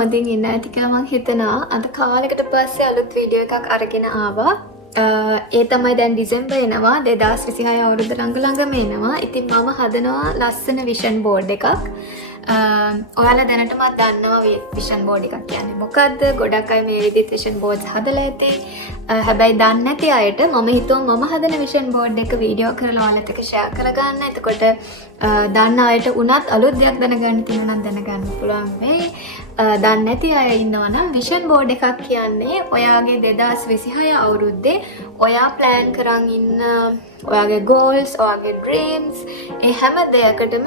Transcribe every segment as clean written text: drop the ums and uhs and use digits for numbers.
හොඳින් ඉන්න ඇති කියලා මං හිතනවා. අද කාලෙකට පස්සේ අලුත් වීඩියෝ එකක් අරගෙන ආවා. ඒ තමයි දැන් ඩිසෙම්බර් එනවා 2026 අවුරුද්ද ළඟම එනවා. ඉතින් මම හදනවා ලස්සන විෂන් බෝඩ් එකක්. ඔයාලා දැනටමත් දන්නවා විෂන් බෝඩ් එකක් කියන්නේ මොකද්ද? ගොඩක් අය මේ විදිහට විෂන් බෝඩ්ස් හදලා ඇති. හැබැයි දන්නේ නැති අයට මම හිතුවා මම හදන විෂන් බෝඩ් එක වීඩියෝ කරලා ඔයාලත් එක්ක ෂෙයා කරගන්න. එතකොට දන්න අයට උනත් අලුත් දෙයක් දැනගන්න තියෙනවා නම් දැනගන්න පුළුවන් වෙයි. දන්නේ නැති අය ඉන්නවා නම් විෂන් බෝඩ් එකක් කියන්නේ ඔයාගේ 2026 අවුරුද්දේ ඔයා ප්ලෑන් කරන් ඉන්න ඔයාගේ goals, ඔයාගේ dreams ඒ හැම දෙයකටම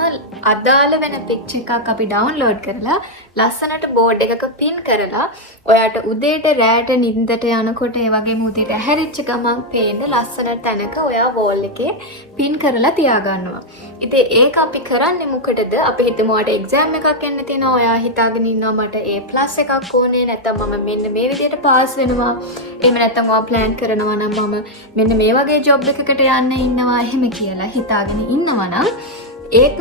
අදාළ වෙන picture එකක් අපි download කරලා ලස්සනට බෝඩ් එකක pin කරලා ඔයාට උදේට රැට නිින්දට යනකොට ඒ වගේම උදේට හැරිච්ච ගමන් පේන්න ලස්සන තැනක ඔයා wall එකේ pin කරලා තියාගන්නවා. ඉතින් ඒක අපි කරන්නේ මොකටද? අපි හිතමු ඔයාට exam එකක් යන්න තියෙනවා. ඔයා හිතාගෙන ඉන්නවා මට A+ එකක් ඕනේ. නැත්නම් මම මෙන්න මේ විදිහට පාස් වෙනවා. එහෙම නැත්නම් ඔයා plan කරනවා නම් මම මෙන්න මේ වගේ job එකකට යන්න ඉන්නවා එහෙම කියලා හිතාගෙන ඉන්නවා නම් ඒක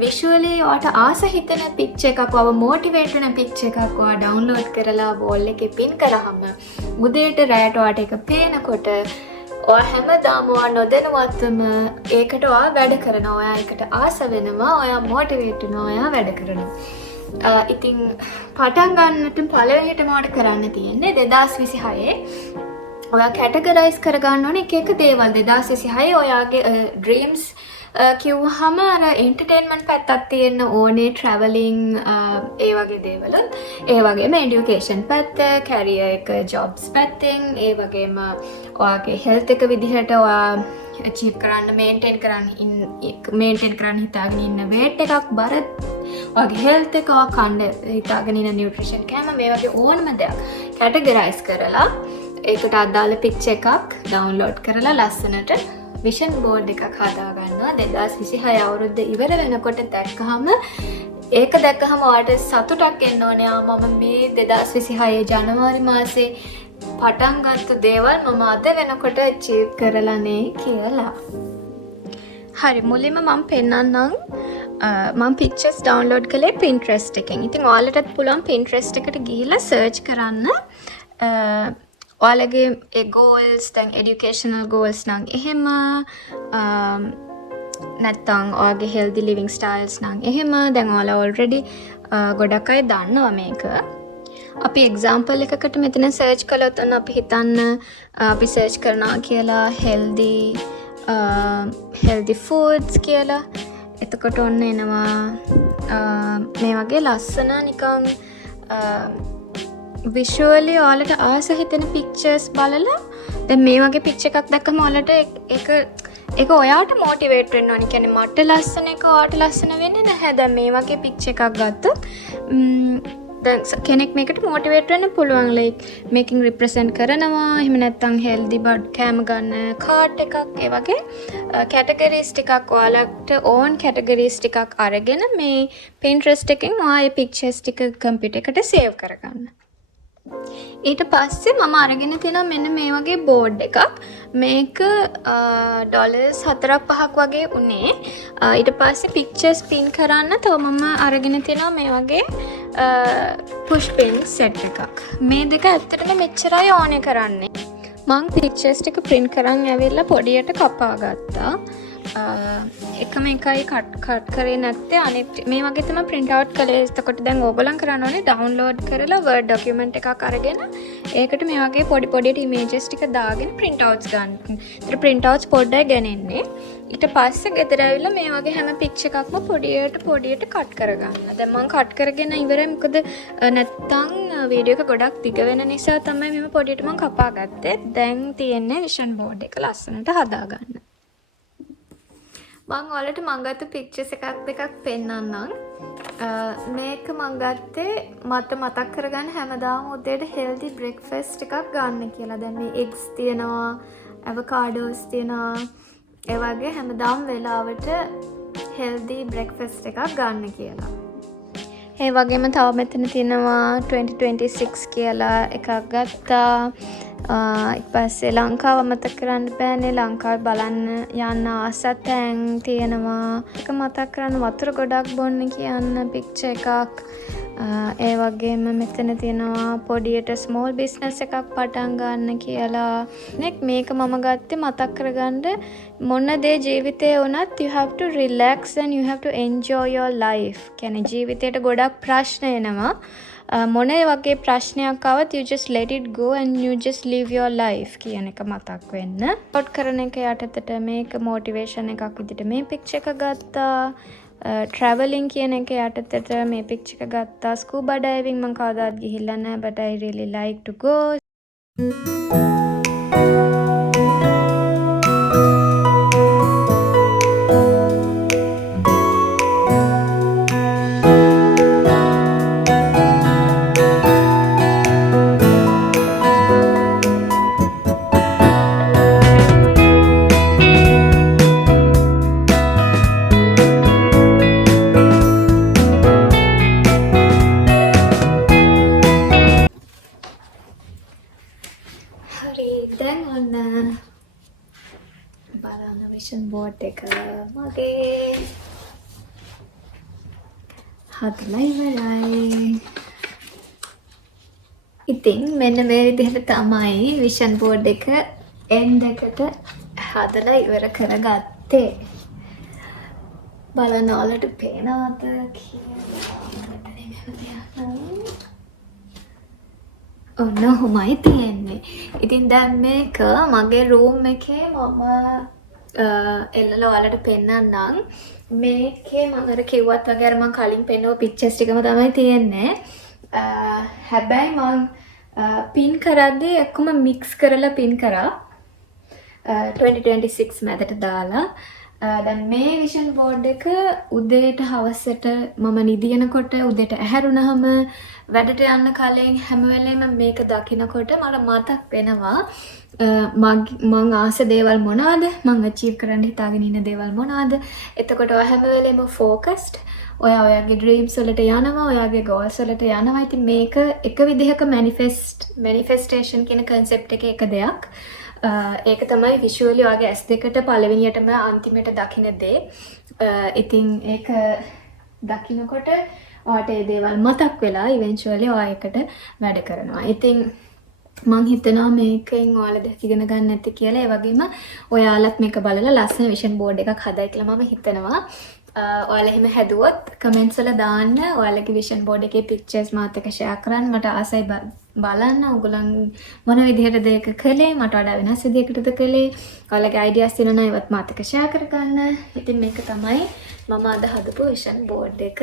විෂුවලි ඔයාට ආස හිතෙන පික්චර් එකක් ඔයාව මොටිවේට් වෙන පික්චර් එකක් ඔයා ඩවුන්ලෝඩ් කරලා වෝල් එකේ පින් කරාම උදේට රැට ඔයාට ඒක පේනකොට ඔයා හැමදාම ඔයා නොදැනුවත්වම ඒකට ඔයා වැඩ කරනවා. ඔයා ඒකට ආස වෙනවා. ඔයා මොටිවේට් වෙනවා. ඔයා වැඩ කරනවා. ඉතින් පටන් ගන්නට පළවෙනිටම ඔයාට කරන්න තියෙන්නේ 2026 ඔයා කැටගරයිස් කරගන්න ඕනේ එක එක දේවල්. 2026 ඔයාගේ ඩ්‍රීම්ස් කිව්වහම අර එන්ටර්ටේන්මන්ට් පැත්තක් තියෙන්න ඕනේ, ට්‍රැවලින් ඒ වගේ දේවල්. ඒ වගේම එඩියුකේෂන් පැත්ත, කැරියර් එක, ජොබ්ස් පැත්තෙන්, ඒ වගේම ඔයාගේ හෙල්ත් එක විදිහට ඔයා අචීව් කරන්න, මේන්ටේන් කරන්න හිතාගෙන ඉන්න වේට් එකක්, බර, ඔයාගේ හෙල්ත් එක, ඔයා කන්න හිතාගෙන ඉන්න නියුට්‍රිෂන් කෑම, මේ වගේ ඕනම දෙයක් කැටගරයිස් කරලා ඒකට අදාළ පික්චර් එකක් ඩවුන්ලෝඩ් කරලා ලස්සනට විෂන් බෝඩ් එකක් හදාගන්නවා. 2026 අවුරුද්ද ඉවර වෙනකොට දැක්කහම ඒක දැක්කහම ඔයාට සතුටක් එන්න ඕනේ. මම මේ 2026 ජනවාරි මාසේ පටන් ගත්ත දේවල් මම අද වෙනකොට අචීව් කරලානේ කියලා. හරි, මුලින්ම මම පෙන්නන්නම් මම පික්චර්ස් ඩවුන්ලෝඩ් කළේ Pinterest එකෙන්. ඉතින් ඔයාලටත් පුළුවන් Pinterest එකට ගිහිල්ලා සර්ච් කරන්න. ඔයාලගේ ඒ goals, දැන් educational goals නම් එහෙම නැත්නම් ඔයාගේ healthy living styles නම් එහෙම දැන් ඔයාලා already ගොඩක් අය දන්නවා මේක. අපි example එකකට මෙතන search කළොත් අපි හිතන්න අපි search කරනවා කියලා healthy foods කියලා. එතකොට ඔන්න එනවා මේ වගේ ලස්සන නිකන් විෂුවලි ඔයාලට ආස හිතෙන පික්චර්ස් බලලා දැන් මේ වගේ පික්චර් එකක් දැක්කම ඔයාලට ඒක ඔයාට මොටිවේට් වෙන්න ඕනි. කියන්නේ මට ලස්සන එක ඔයාට ලස්සන වෙන්නේ නැහැ. දැන් මේ වගේ පික්චර් එකක් ගත්තොත් දැන් කෙනෙක් මේකට මොටිවේට් වෙන්න පුළුවන්. like මේකෙන් රිප්‍රසන්ට් කරනවා. එහෙම නැත්නම් හෙල්දි බඩ් කෑම ගන්න කාට් එකක්, ඒ වගේ කැටගරිස් ටිකක් ඔයාලට ඕන් කැටගරිස් ටිකක් අරගෙන මේ Pinterest එකෙන් ඔයා මේ පික්චර්ස් ටික කම්පියුටර් එකට සේව් කරගන්න. ඊට පස්සේ මම අරගෙන තියෙනවා මෙන්න මේ වගේ බෝඩ් එකක්. මේක $4-5ක් වගේ උනේ. ඊට පස්සේ පික්චර්ස් පින් කරන්න තව මම අරගෙන තියෙනවා මේ වගේ පුෂ් පින් සෙට් එකක්. මේ දෙක ඇත්තටම මෙච්චරයි ඕනේ කරන්නේ. මම පික්චර්ස් ටික print කරන් ඇවිල්ලා පොඩියට කපා ගත්තා. එකම එකයි කට් කරේ නැත්තේ අනිත් මේ වගේ තමයි print out කළේ. එතකොට දැන් ඕගොල්ලන් කරන්න ඕනේ download කරලා word document එකක් අරගෙන ඒකට මේ වගේ පොඩි පොඩියට images ටික දාගෙන print outs ගන්න. ඒතර print outs පොඩ්ඩයි ගන්නේ. ඊට පස්සේ ගෙදර ඇවිල්ලා මේ වගේ හැම picture එකක්ම පොඩියට කට් කරගන්න. දැන් මම කට් කරගෙන ඉවරයි. මොකද නැත්තම් වීඩියෝ එක ගොඩක් දිග වෙන නිසා තමයි මම පොඩියට මම කපා ගත්තේ. දැන් තියෙන්නේ vision board එක ලස්සනට හදාගන්න. මං ඔයාලට මං ගත්ත පික්චර්ස් එකක් දෙකක් පෙන්නන්නම්. මේක මං ගත්තේ මතක් කරගන්න හැමදාම උදේට healthy breakfast එකක් ගන්න කියලා. දැන් මේ eggs තියෙනවා, avocados තියෙනවා. ඒ වගේ හැමදාම වෙලාවට healthy breakfast එකක් ගන්න කියලා. ඒ වගේම තව මෙතන තියෙනවා 2026 කියලා එකක් ගත්තා. ඊට පස්සේ ලංකාව මතක කරන්න බෑනේ. ලංකාවේ බලන්න යන්න ආස තැන් තියෙනවා. ඒක මතක් කරන්න වතුර ගොඩක් බොන්න කියන්න පික්චර් එකක්. ඒ වගේම මෙතන තියෙනවා පොඩියට ස්මෝල් බිස්නස් එකක් පටන් ගන්න කියලා. මේක මම ගත්තේ මතක් කරගන්න මොන දේ ජීවිතේ වුණත් you have to relax and you have to enjoy your life. කියන්නේ ජීවිතේට ගොඩක් ප්‍රශ්න එනවා. මොන වගේ ප්‍රශ්නයක් ආවත් you just let it go and you just live your life කියන එක මතක් වෙන්න. පොඩ් කරන එක යටතට මේක මොටිවේෂන් එකක් විදිහට මේ පික්චර් එක ගත්තා. traveling කියන එක යටතට මේ පික්චර් එක ගත්තා. scuba diving මම කවදාවත් ගිහිල්ලා නැහැ but I really like to go. හරි දැන් ඔන්න බලන්න විෂන් බෝඩ් එක මගේ හදලා ඉවරයි. ඉතින් මෙන්න මේ විදිහට තමයි විෂන් බෝඩ් එක එන්ඩ් එකට හදලා ඉවර කරගත්තේ. බලන්න ඔයාලට පේනවද කියලා. ඔන්න ඔහොමයි තියෙන්නේ. ඉතින් දැන් මේක මගේ රූම් එකේ මම එල්ලලා ඔයාලට පෙන්නන්නම්. මේකේ මම අර කිව්වත් වගේ අර මම කලින් පෙන්නුව පික්චර්ස් ටිකම තමයි තියෙන්නේ. හැබැයි මම පින් කරද්දී ඔක්කොම මික්ස් කරලා පින් කරා 2026 මැදට දාලා. දැන් මේ විෂන් බෝඩ් එක උදේට හවසට මම නිදිනකොට උදේට ඇහැරුණාම වැඩට යන්න කලින් හැම වෙලේම මේක දකිනකොට මට මතක් වෙනවා මං ආස දේවල් මොනවාද, මං අචීව් කරන්න හිතාගෙන ඉන්න දේවල් මොනවාද. එතකොට ඔය හැම වෙලේම ફોකස්ඩ්, ඔයාගේ ඩ්‍රීම්ස් වලට යනවා, ඔයාගේ ගෝල්ස් වලට යනවා. ඉතින් මේක එක විදිහක මැනිෆෙස්ටේෂන් කියන කන්සෙප්ට් එකේ එක දෙයක්. ඒක තමයි විෂුවලි ඔයාගේ ඇස් දෙකට පළවෙනියටම අන්තිමට දකින්න දේ. ඉතින් ඒක දකින්නකොට ඔයාට ඒ දේවල් මතක් වෙලා ඉවෙන්චුවලි ඔයා ඒකට වැඩ කරනවා. ඉතින් මං හිතනවා මේකෙන් ඔයාලා දෙයක් ඉගෙන ගන්න නැති කියලා. ඒ වගේම ඔයාලත් මේක බලලා ලස්සන විෂන් බෝඩ් එකක් හදයි කියලා මම හිතනවා. ඔයාලා එහෙම හැදුවොත් කමෙන්ට්ස් වල දාන්න. ඔයාලගේ විෂන් බෝඩ් එකේ පික්චර්ස් මාත් එක්ක ෂෙයා කරන්න. මට ආසයි බලන්න ඔයගොල්ලන් මොන විදිහටද ඒක කළේ, මට වඩා වෙනස් විදිහකටද කළේ. ඔයාලගේ අයිඩියාස් තියෙනවා නම් ඒවත් මාත් එක්ක ෂෙයා කරගන්න. ඉතින් මේක තමයි මම අද හදපු විෂන් බෝඩ් එක.